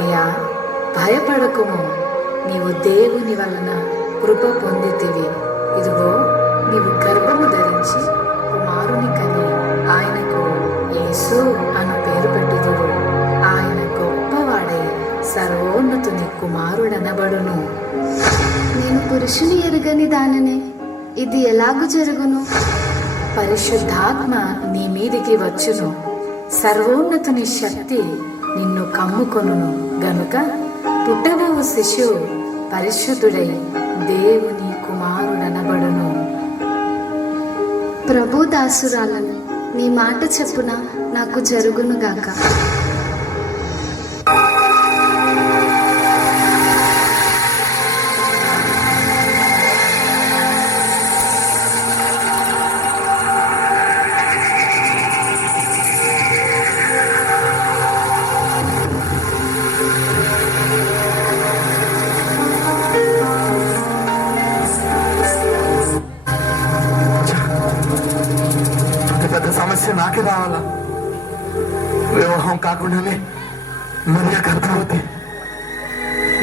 మరియా, భయపడకుము, నీవు దేవుని వలన కృప పొందితివి. ఇదిగో, నీవు గర్భము ధరించి కుమారుని కని ఆయనకు యేసు అను పేరు పెట్టుదువు. ఆయన గొప్పవాడై సర్వోన్నతుని కుమారుడనబడును. నేను పురుషుని ఎరుగని దానిని, ఇది ఎలాగు జరుగును? పరిశుద్ధాత్మ నీ మీదికి వచ్చును, సర్వోన్నతుని శక్తి నిన్ను కమ్ముకొనును గనుక పుట్టబోవు శిశువు పరిశుద్ధుడై దేవుని కుమారుడనబడును. ప్రభు దాసురాలను, నీ మాట చెప్పున నాకు జరుగునుగాక. సమస్య నాకే రావాలా? వివాహం కాకుండానే మరియ గర్భవతి.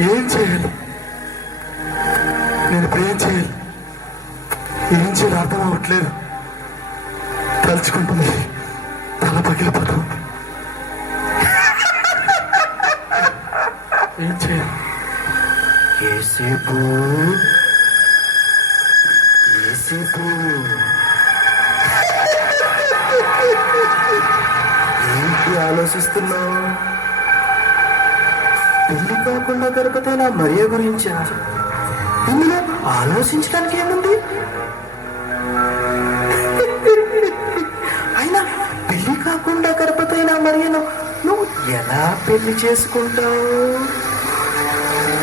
ఏం చేయాలి? నేను ఇప్పుడు ఏం చేయాలి? ఏం చేయాలి అర్థం అవ్వట్లేదు. తలుచుకుంటుంది, తల పగిలిపోతుంది. ఏం చేయాలి? ఏసేపు ఏసేపు ఏంటి ఆలోచిస్తున్నావు? పెళ్లి కాకుండా గర్భతైన మరియ గురించా? ఇందులో ఆలోచించడానికి ఏముంది? అయినా పెళ్లి కాకుండా గర్భతైన మరియను నువ్వు ఎలా పెళ్లి చేసుకుంటావు?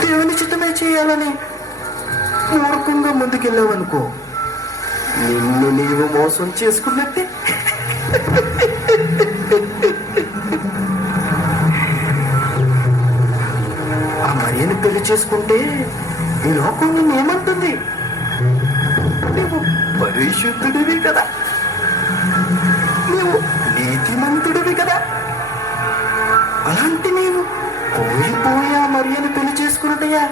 దేవుని చిత్తమే చేయాలని మూర్ఖంగా ముందుకెళ్ళావనుకో, నిన్ను నీవు మోసం చేసుకున్నట్టే. ఆ మరియను పెళ్లి చేసుకుంటే ఈ లోకం నిన్నేమంటుంది? నువ్వు పరిశుద్ధుడివి కదా, నువ్వు నీతిమంతుడివి కదా. అలాంటి నీవు పోయిపోయా మరియను పెళ్లి చేసుకున్నట్టయ్యా?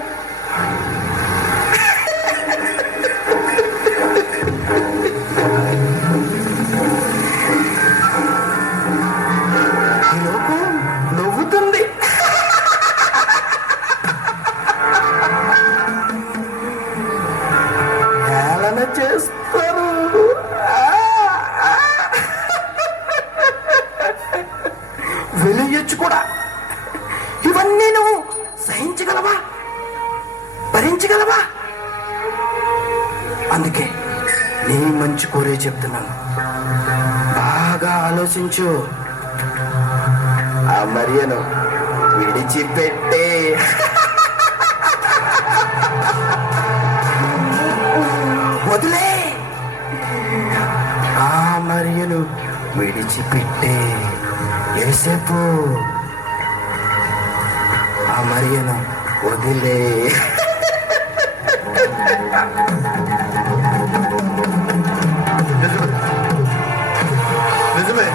చేస్తారు. వెలియచ్చు కూడా. ఇవన్నీ నువ్వు సహించగలవా? భరించగలవా? అందుకే నీ మంచి కోరే చెప్తున్నాను, బాగా ఆలోచించు. ఆ మరియను విడిచిపెట్టే. వదిలే. ఆ మరియను విడిచిపెట్టే. యేసేపు, ఆ మరియను వదిలే. నిజమే.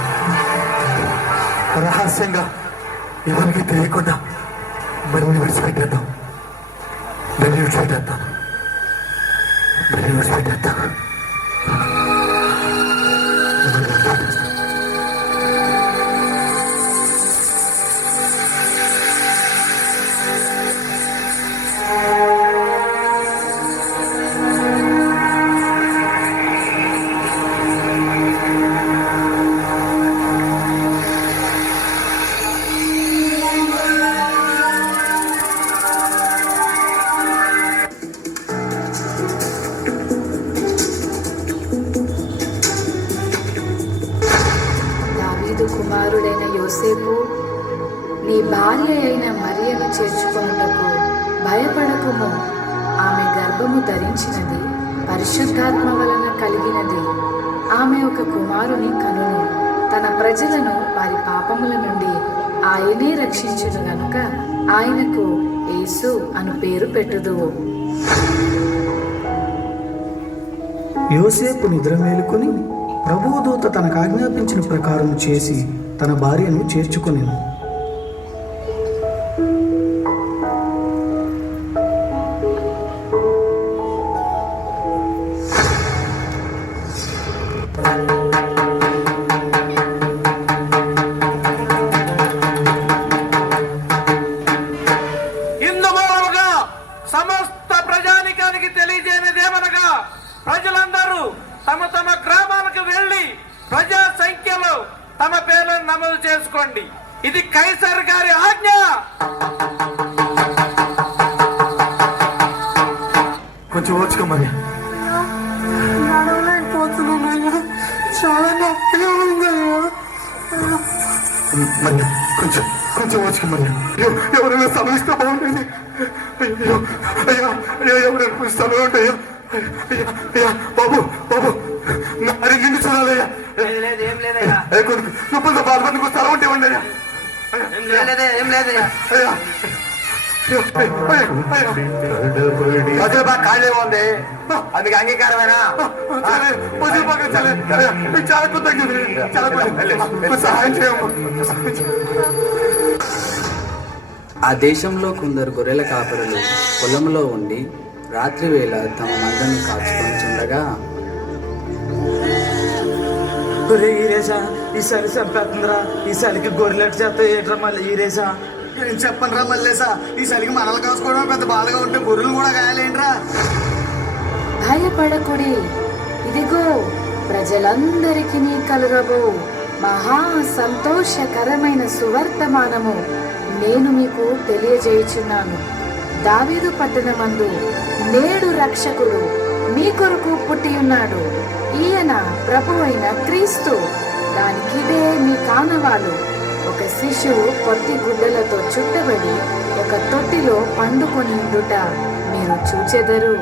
రహస్యంగా ఎవరికి తెలియకుండా మరియను విడిచిపెట్టేద్దాం. మరియను విడిచిపెట్టేద్దాం. మరియను విడిచిపెట్టేద్దాం. కుమారుడైన యోసేపు, నీ భార్య అయిన మరియను చేర్చుకొనుటకు భయపడకుము. ఆమె గర్భము ధరించినది పరిశుద్ధాత్మ వలన కలిగినది. ఆమె ఒక కుమారుని కనును. తన ప్రజలను వారి పాపముల నుండి ఆయనే రక్షించును గనుక ఆయనకు యేసు అను పేరు పెట్టుదువు. యోసేపు నిద్ర మేలుకొని ప్రభువు దూత తనకు ఆజ్ఞాపించిన ప్రకారం చేసి తన భార్యను చేర్చుకొనెను. మరియా. నడవలేకపోతున్నానయ్యా, చాలా నొప్పిగా ఉందయ్యా. మరియా, కొంచెం కొంచెం వచ్చి మరియా. అయ్యో, ఎవరైనా సమస్య బాగుంటుంది. అయ్యో అయ్యా అయ్యా, ఎవరైనా కొంచెం స్థలం ఉంటాయా? అయ్యా అయ్యా, బాబు బాబు, నా నిన్ను చూడాలయ్యా. ఏం లేదయ్యా, కొడుకు నొప్పులతో బాధపడి స్థలం ఉంటే ఇవ్వండి అయ్యా. ఏం లేదయ్యా. అయ్యా అసలు బాగా ఖాళీ ఉంది, అందుకు అంగీకారమేనా? చాలా కృతజ్ఞతలు, చాలా కృతజ్ఞతలు. సహాయం చేయమ్మా. ఆ దేశంలో కొందరు గొర్రెల కాపరులు పొలంలో ఉండి రాత్రి వేళ తమ మందను కాచుకొనిచుండగా, ఈరేసా ఈ చలి చంపేస్తుందిరా, ఈ చలికి గొర్రెలెట్ చేస్తే ఏట్రా మళ్ళీ ఈరేసా. ఏం చెప్పనురా మల్లేసా, ఈ చలికి మనల్ని కాసుకోవడం పెద్ద బాధగా ఉంటే గొర్రెలు కూడా గాయాలేంట్రా. భయపడకుడి, ఇదిగో ప్రజలందరికీ కలుగబో మహా సంతోషకరమైన సువర్తమానము నేను మీకు తెలియజేయుచున్నాను. దావీదు పట్టణమందు నేడు రక్షకుడు మీ కొరకు పుట్టి ఉన్నాడు. ఈయన ప్రభువైన క్రీస్తు. దానికిదే మీ కానవాలు. ఒక శిశువు పొత్తి గుడ్డలతో చుట్టబడి ఒక తొట్టిలో పండుకొని ఉండుట మీరు చూచెదరు.